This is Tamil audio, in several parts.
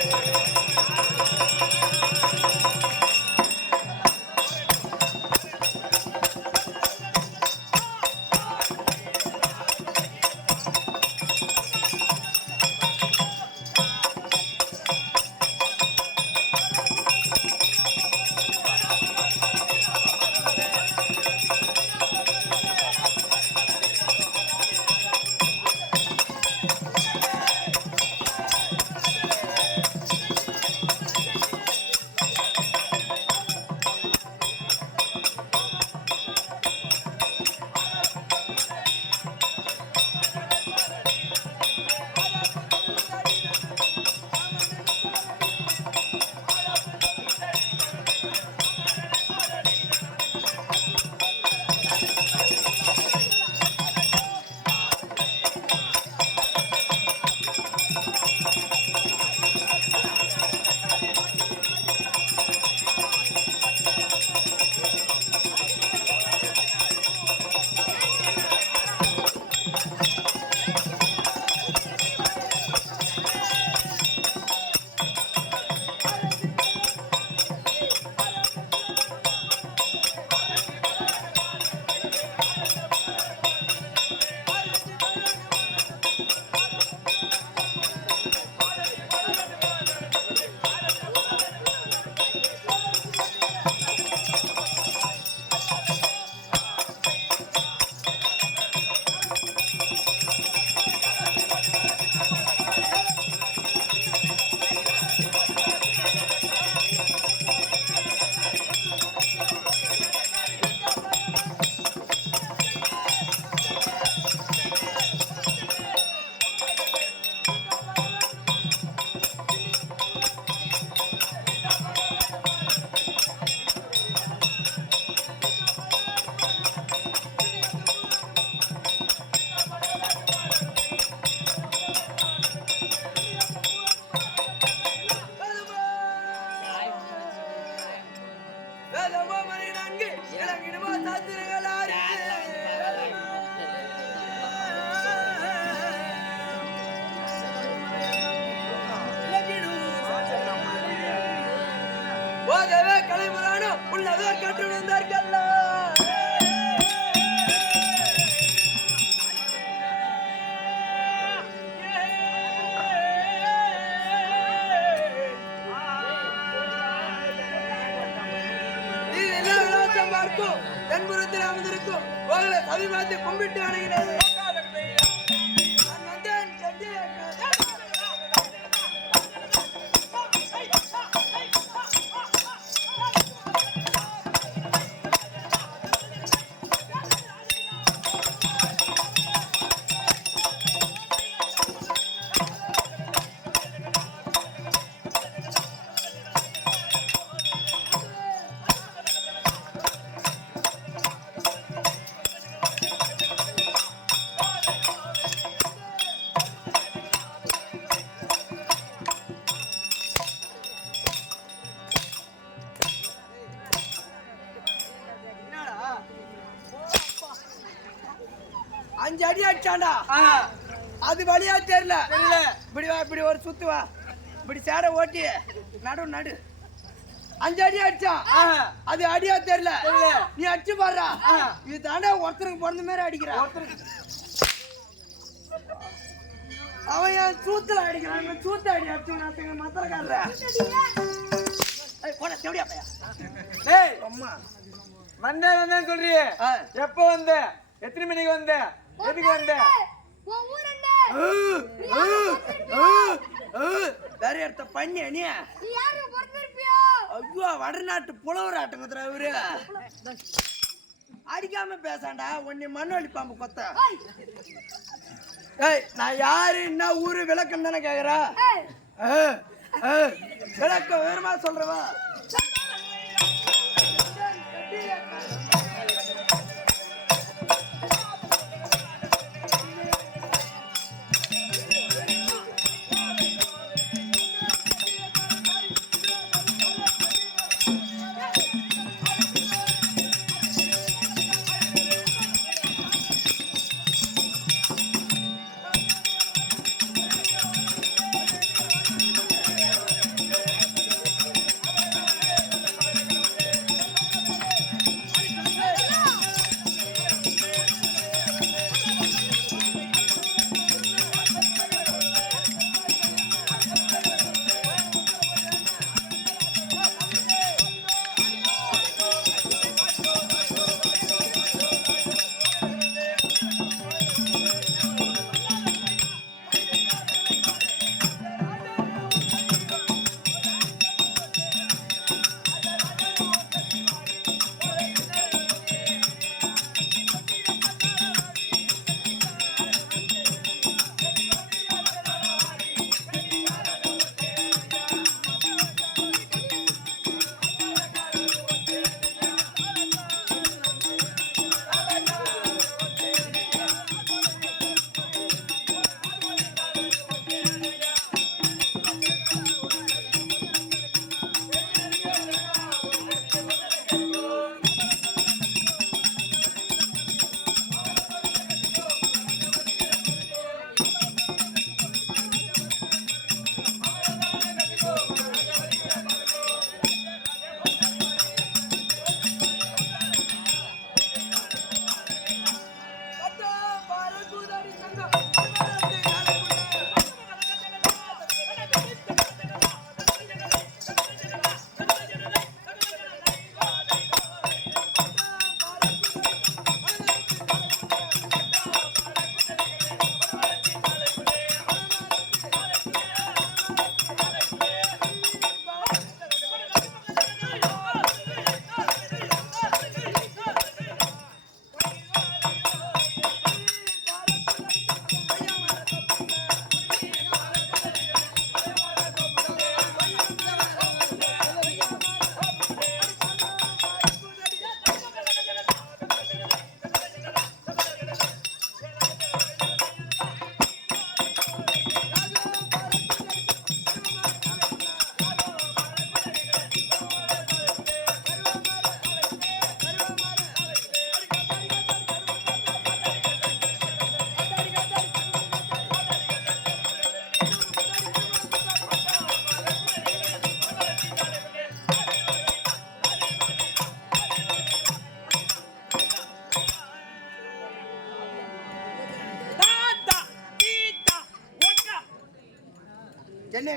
Música போதவே கலைமுறானோ உள்ளதோ அஞ்சு அடி அடிச்சாண்டா அது வழியா தெரியல. இப்படி வா இப்படி ஒரு சுத்து வா. இப்படி சேர ஓட்டி நடு நடு. அஞ்சு அடி அடிச்சான். அது அடியா தெரியல. நீ அடிச்சு பாடுறா. இது தாண்டா ஒருத்தருக்கு பிறந்த மாதிரி அடிக்கிறான் அவன் என் சூத்துல அடிக்கிறான்? சூத்த அடி அடிச்சு மத்திரக்காரர போட செவடியா பையா. டேய். அம்மா. வந்தேன் வந்தேன் சொல்றியே. எப்போ வந்த? எத்தனை மணிக்கு வந்த? எதுக்கு வந்த? வேற இடத்த பண்ணி நீ? ஐயோ வடநாட்டு புலவர் ஆட்டங்குதுரா இவரு. அடிக்காம பேசாண்டா உன்னை மண்ணொலி பாம்பு கொத்த. ஏய், நான் யாரு என்ன ஊரு விளக்கம் தானே கேக்குறா? விளக்கம் வேறுமா சொல்றவா?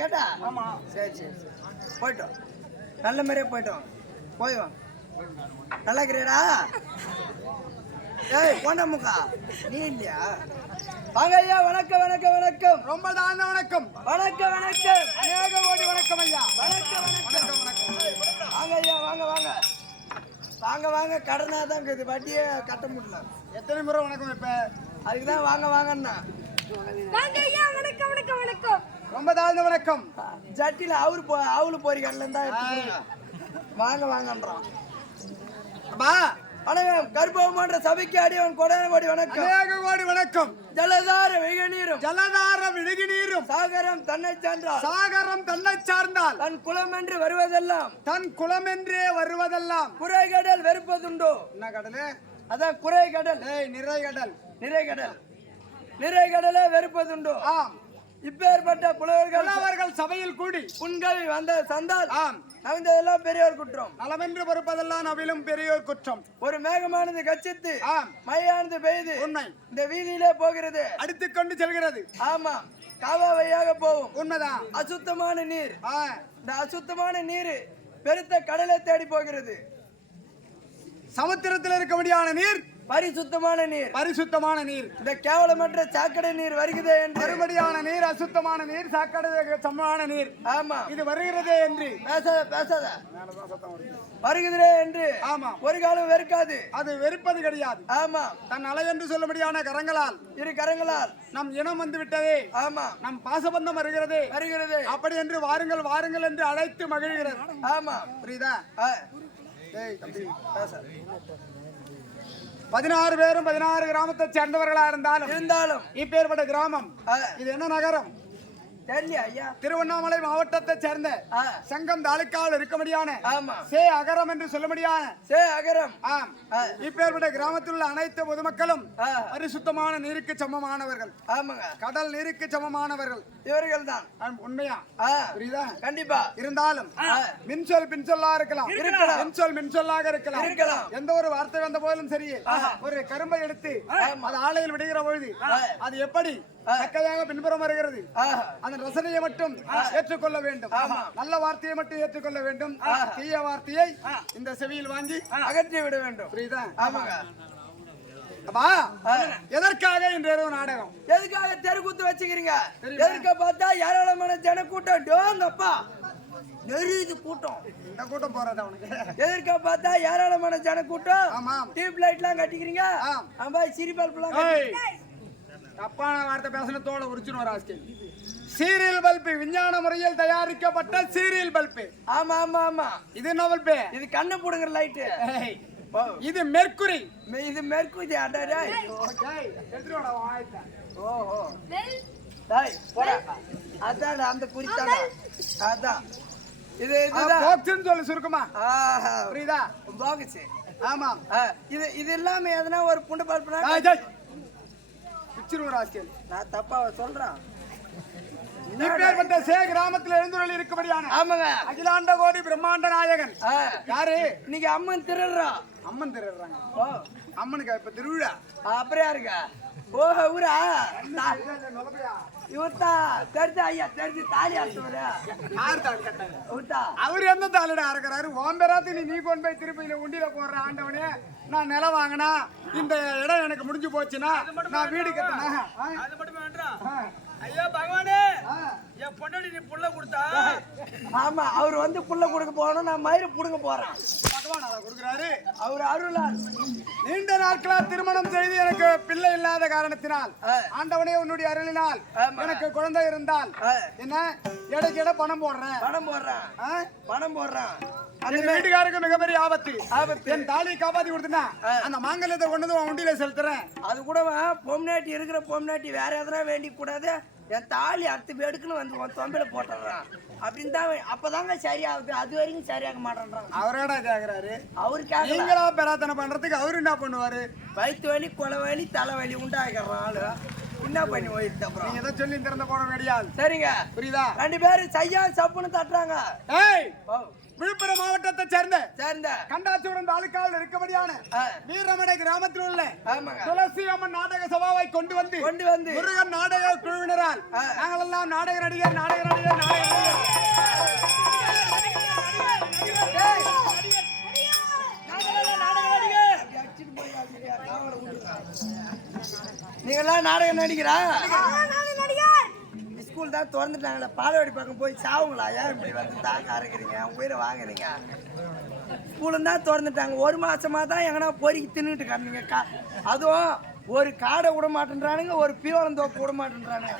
ஆமா. சரி சரி சரி. போயிட்டோம். நல்ல மாதிரியே போயிட்டோம். போய் வாங்க நல்லா இருக்கிறியடா? ஏய் போண்டா முக்கா. நீ இல்லையா? வாங்க ஐயா வணக்கம் வணக்கம் வணக்கம். ரொம்ப தாழ்ந்த வணக்கம். வணக்கம் வணக்கம். அநேக கோடி வணக்கம் ஐயா. வணக்கம் வணக்கம். வாங்க ஐயா வாங்க வாங்க. வாங்க வாங்க. கடனா தான் இருக்குது. வட்டியே கட்ட முடியல. எத்தனை முறை வணக்கம் இப்ப அதுக்கு தான் வாங்க வாங்கண்ணா. வாங்க ஐயா வணக்கம் வணக்கம் வணக்கம். ரொம்ப தாழ்ந்த வணக்கம். ஜட்டியில் அவரு போ அவளு போரி கடல இருந்தா வாங்க வாங்கன்றான் அப்பா வணக்கம். கருப்பவமான்ற சபைக்கு அடியவன் கொடானபடி வணக்கம். அநேக கோடி வணக்கம். ஜலதார வெக நீரும். ஜலதாரம் இடுகி நீரும். சாகரம் தன்னை சான்றால் சாகரம் தன்னை சார்ந்தால். தன் குலம் என்று வருவதெல்லாம். தன் குலமென்றே வருவதெல்லாம். குறைகடல் வெறுப்பதுண்டோ? என்ன கடலு? அதான் குறைகடல். ஏய் நிறை கடல் நிறைகடல். நிறைகடலே வெறுப்பதுண்டோ? ஆம். இப்பேற்பட்ட புலவர்கள் அவர்கள் சபையில் கூடி. புண்கள் வந்த சந்தால் ஆம். நவிந்ததெல்லாம் பெரியோர் குற்றம். நலமென்று பொறுப்பதெல்லாம் நவிலும் பெரியோர் குற்றம். ஒரு மேகமானது கச்சித்து ஆம். மழையானது பெய்து உண்மை. இந்த வீதியிலே போகிறது. அடித்துக் கொண்டு செல்கிறது. ஆமா காவாவையாக போகும் உண்மைதான். அசுத்தமான நீர். இந்த அசுத்தமான நீர் பெருத்த கடலை தேடி போகிறது. சமுத்திரத்தில் இருக்க முடியாத நீர் பரிசுத்தமான நீர். பரிசுத்தமான நீர். இந்த கேவலமற்ற சாக்கடை நீர் வருகிறதே என்று. மறுபடியான நீர் அசுத்தமான நீர் சாக்கடை சமமான நீர். ஆமா. இது வருகிறதே என்று. பேசாத. பேசாத வருகிறதே என்று. ஆமா. ஒரு காலம் வெறுக்காது. அது வெறுப்பது கிடையாது. ஆமா. தன் அலை என்று சொல்லும்படியான கரங்களால் இரு கரங்களால். நம் இனம் வந்து விட்டதே. ஆமா. நம் பாசபந்தம் வருகிறதே. வருகிறது. அப்படி என்று வாருங்கள் வாருங்கள் என்று அழைத்து மகிழ்கிறது ஆமா. புரியுதா? ஏய் தம்பி. பேசாத. பதினாறு பேரும் பதினாறு கிராமத்தை சேர்ந்தவர்களா இருந்தாலும் இருந்தாலும் இப்பேற்பட்ட கிராமம். இது என்ன நகரம்? திருவண்ணாமலை மாவட்டத்தை சேர்ந்த சங்கம் தாலுக்காவில் இருக்கும்படியான ஆமா. சே அகரம் என்று சொல்லும்படியான சே அகரம். இப்பேற்பட்ட கிராமத்தில் உள்ள அனைத்து பொதுமக்களும் பரிசுத்தமான நீருக்கு சமமானவர்கள். ஆமாங்க. கடல் நீருக்கு சமமானவர்கள். இவர்கள் தான் உண்மையா? புரியுதா? கண்டிப்பா. இருந்தாலும் மின்சொல் பின்சொல்லா இருக்கலாம். இருக்கலாம். மின்சொல் மின்சொல்லாக இருக்கலாம். இருக்கலாம். எந்த ஒரு வார்த்தை வந்த போதிலும் சரி. ஒரு கரும்பை எடுத்து அது ஆலையில் விடுகிற பொழுது அது எப்படி சக்கையாக பின்புறம் வருகிறது. அந்த ரசனையை மட்டும் ஏற்றுக்கொள்ள வேண்டும். நல்ல வார்த்தையை மட்டும் ஏற்றுக்கொள்ள வேண்டும். தீய வார்த்தையை இந்த செவியில் வாங்கி அகற்றி விட வேண்டும். புரியுதா? ஆமாங்க. அப்பா எதற்காக இன்றைய நாடகம்? எதுக்காக தெருக்கூத்து வச்சுக்கிறீங்க? எதுக்க பார்த்தா ஏராளமான ஜன கூட்டம் டோங்கப்பா நெறியுது கூட்டம். இந்த கூட்டம் போறது அவனுக்கு எதிர்க்க பார்த்தா ஏராளமான ஜன கூட்டம் ஆமாம். டியூப் லைட்லாம் கட்டிக்கிறீங்க. ஆம். ஆமா சிரி பல்புலாம் ஏய், தப்பான வார்த்தை பேசினத்தோட உரிச்சுன்னு ராஸ்கே சீரியல் பல்பு விஞ்ஞான முறையில் தயாரிக்கப்பட்ட சீரியல் பல்பு. ஆமா ஆமா ஆமா. இது என்ன பல்பு? இது கண்ணு புடுங்குற லைட்டு. இது மெர்க்குரி. இது மெர்க்குதி அடடே. ஓஹோ. டேய் போடா. அதான் அந்த குறித்தாடா அதான். இது இதுதான். போக்ஸ்ன்னு சொல்லு சுருக்கமா. ஆஹா. புரியுதா? பாகுச்சு ஆமாம். இது இது இல்லாம எதனா ஒரு புண்டு பல்புனா பிச்சிருவோம் ராஸ்கேல் நான் தப்பா சொல்றேன். இப்பேற்பட்ட சே கிராமத்தில் எழுந்துள்ள இருக்கும்படியான ஆமாங்க. அகிலாண்ட கோடி பிரம்மாண்ட நாயகன். யாரு? இன்னைக்கு அம்மன் திருடுறா. அம்மன் திருடுறாங்க. ஓ. அம்மனுக்கு இப்ப திருவிழா. அப்புறம் யாருக்கா ஓஹோ ஊரா? நுழையா இவர்த்தா தெரிஞ்ச ஐயா தெரிஞ்சு தாலி அறுத்தவரு யார் தாலி கட்டாங்க அவர் எந்த தாலிடா அறக்குறாரு ஓம்பெராத்து நீ நீ கொண்டு போய் திருப்பியில உண்டியில போடுற ஆண்டவனே நான் நிலம் வாங்கினா இந்த இடம் எனக்கு முடிஞ்சு போச்சுன்னா நான் வீடு கட்டினா அது மட்டும் வேண்டாம் ஐயா பகவானே. என் பொண்டாடி நீ புள்ள கொடுத்தா? ஆமா அவர் வந்து புள்ள கொடுக்க போகணும் நான் மயிறு புடுங்க போறேன். பகவான் அதை கொடுக்குறாரு. அவர் அருளார் நீண்ட நாட்களா திருமணம் செய்து எனக்கு பிள்ளை இல்லாத காரணத்தினால் ஆ. ஆண்டவனே உன்னுடைய அருளினால். எனக்கு குழந்தை இருந்தால் என்ன எடைக்கு எடை பணம் போடுறேன். பணம் போடுறேன். ஆ? பணம் போடுறேன். அந்த வீட்டுக்காருக்கு மிகப்பெரிய ஆபத்து. ஆபத்து. என் தாலியை காப்பாத்தி கொடுத்துனா அந்த மாங்கல்யத்தை கொண்டு உண்டியில செலுத்துறேன். அது கூட பொம்னாட்டி இருக்கிற பொம்னாட்டி வேற எதனா வேண்டி கூடாது. என் தாலி அறுத்து எடுக்குன்னு வந்து உன் தொம்பில போட்டுடுறான். அப்படின்னு தான் அப்பதாங்க சரியாகுது. அது வரைக்கும் சரியாக மாட்டேன்றாங்க அவரோட கேக்குறாரு? அவரு நீங்களா பெராத்தனை பண்றதுக்கு அவரு என்ன பண்ணுவாரு? வயிற்று வலி கொலை வலி தலைவலி உண்டாகிறான் ஆளு. என்ன பண்ணி போயிடுது அப்புறம்? நீங்க எதை சொல்லி திறந்த போட வேண்டியாது சரிங்க. புரியுதா? ரெண்டு பேரும் சையா சப்புன்னு தட்டுறாங்க. ஏய்! விழுப்புரம் மாவட்டத்தை சேர்ந்த சேர்ந்த கண்டாச்சூரன் தாலுக்காவில் இருக்கபடியான வீரமடை கிராமத்தில் உள்ள துளசி அம்மன் நாடக சபாவை கொண்டு வந்து கொண்டு வந்து. முருகன் நாடக குழுவினரால். நாங்கள் எல்லாம் நாடக நடிகர் நாடக நடிகர் நாடக நடிகர் நீங்களாம் நாடகம் நடிக்கிறா? ஸ்கூல் தான் திறந்துட்டாங்களே பாலவாடி பக்கம் போய் சாவுங்களா? ஏன் இப்படி வந்து தாக்க அரைக்கிறீங்க உயிரை வாங்குறீங்க? ஸ்கூலும் தான் திறந்துட்டாங்க. ஒரு மாசமா தான் எங்கன்னா பொறுக்கி தின்னுட்டு காரணீங்க கா அதுவும் ஒரு காடை விட மாட்டேன்றானுங்க ஒரு பீவனம் தோப்பு விட மாட்டேன்றானுங்க.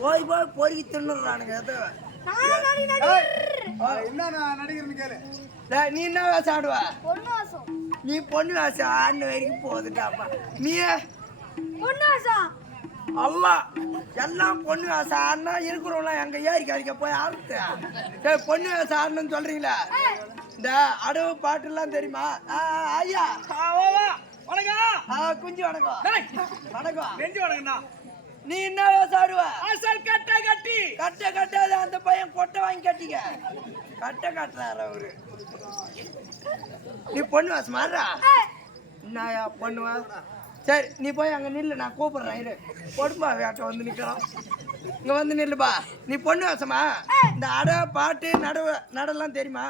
போய் போய் பொறுக்கி தின்னுடுறானுங்க. டேய், நீ என்ன வேஷம் ஆடுவ பொண்ணு வாசம். நீ பொண்ணு வேஷம் ஆடின வரைக்கும் போகுதுட்டாப்பா. நீ? பொண்ணு வாசம். அல்லா எல்லாம் பொண்ணு வேஷம் ஆடினா இருக்கிறவங்களாம் எங்க ஏரி கறிக்க போய் ஆடுத்து டேய் பொண்ணு வேஷம் ஆடணும்னு சொல்றீங்களா? இந்த அடவு பாட்டுலாம் தெரியுமா? ஐயா. வணக்கம். ஆ, குஞ்சு வணக்கம். வணக்கம். நெஞ்சு வணக்கம்ண்ணா. நீ என்ன ஆடுவ அசல் கட்ட கட்டி. கட்ட கட்டாத அந்த பையன் கொட்டை வாங்கி கட்டிக்க. கட்ட கட்டுறாரு அவரு. நீ பொண்ணு வேஷம் மாறுறா என்னயா பண்ணுவ சரி நீ போய் அங்க நில்லு நான் கூப்பிடுறேன் இரு. கொடுப்பா வேட்டை வந்து நிக்கிறோம் இங்க வந்து நில்லுப்பா நீ பொண்ணு வேஷமா? இந்த அட பாட்டு நடவு நடலாம் தெரியுமா?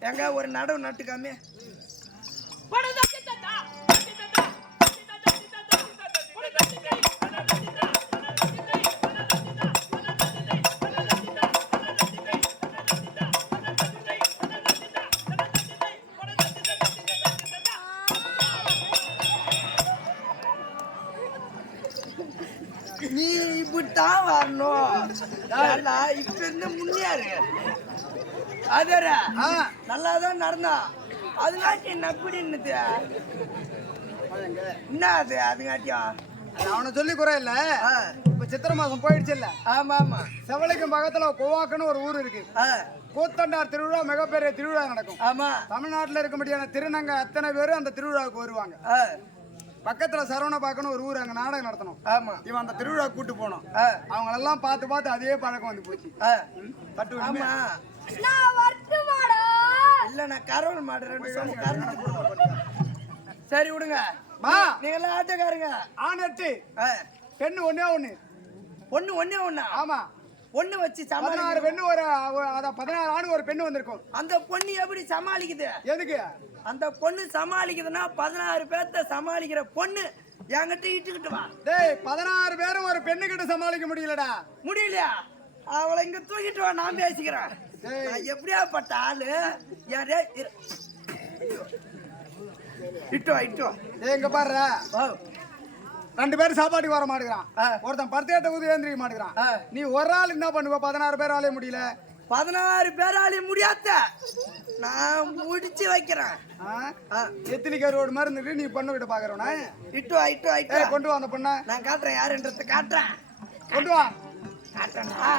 எங்க ஒரு நடவு நட்டுக்காமே. நல்லா இப்ப இருந்து முன்னியாரு. அதர ஆ, நல்லா தான் நடந்தான் அதுங்காட்டி நப்பிடி என்னது என்ன அது அதுங்காட்டியும் அது அவனை சொல்லி குறை இல்ல. இப்ப சித்திரை மாசம் போயிடுச்சு இல்ல. ஆமா ஆமா. செவலைக்கும் பக்கத்துல கோவாக்குன்னு ஒரு ஊர் இருக்கு. கூத்தண்டார் திருவிழா மிகப்பெரிய திருவிழா நடக்கும். ஆமா. தமிழ்நாட்டுல இருக்க முடியாத திருநங்க அத்தனை பேரும் அந்த திருவிழாவுக்கு வருவாங்க. பக்கத்துல சரவணபாக்கன்னு ஒரு ஊர் அங்க நாடகம் நடத்தணும். ஆமா. இவன் அந்த திருவிழா கூட்டு போனோம் ஆ, அவங்க எல்லாம் பார்த்து பார்த்து அதே பழக்கம் வந்து போச்சு. ஆ. தட்டு ஆமா. இல்ல நான் கரவல் மாடு ரெண்டு கறந்து கொடுங்க சரி. விடுங்க. மா. நீங்க எல்லாம் ஆட்டக்காரங்க. ஆண் எட்டு. ஆ, பெண்ணு ஒண்ணே ஒண்ணு. ஒண்ணு ஒண்ணே ஒண்ணா? ஆமா. ஒண்ணு வச்சு பதினாறு பெண்ணு ஒரு அதான் பதினாறு ஆணு ஒரு பெண்ணு வந்திருக்கும். அந்த பொண்ணு எப்படி சமாளிக்குது? எதுக்கு? அந்த பொண்ணு சமாளிக்குதுன்னா பதினாறு பேர்த்த சமாளிக்கிற பொண்ணு என்கிட்ட இட்டுக்கிட்டு வா. டேய் பதினாறு பேரும் ஒரு பெண்ணு கிட்ட சமாளிக்க முடியலடா. முடியலையா? அவளை இங்க தூக்கிட்டு வா நான் பேசிக்கிறேன். டேய். நான் எப்படியாப்பட்ட ஆளு? யாரே. இட்டு வா இட்டு வா. டேய் இங்க பாருடா. ஓ, ரெண்டு பேரும் சாப்பாட்டுக்கு வர மாட்டேங்கிறான். ஒருத்தன் பருத்தியாட்ட ஊதி ஏந்திரிக்க மாட்டேங்கிறான். நீ ஒரு ஆள் என்ன பண்ணுவ பதினாறு பேர் ஆளே முடியல. பதினாறு பேராலே முடியாத நான் முடிச்சு வைக்கிறேன். எத்தினி கருவோடு மாதிரி இருந்துட்டு நீ பொண்ணு கிட்ட பாக்குறவனா இட்டு ஏய் வா. கொண்டு வா அந்த பொண்ணை. நான் காட்டுறேன் யாருன்றத காட்டுறேன். கொண்டு வா. காட்டுறேன்டா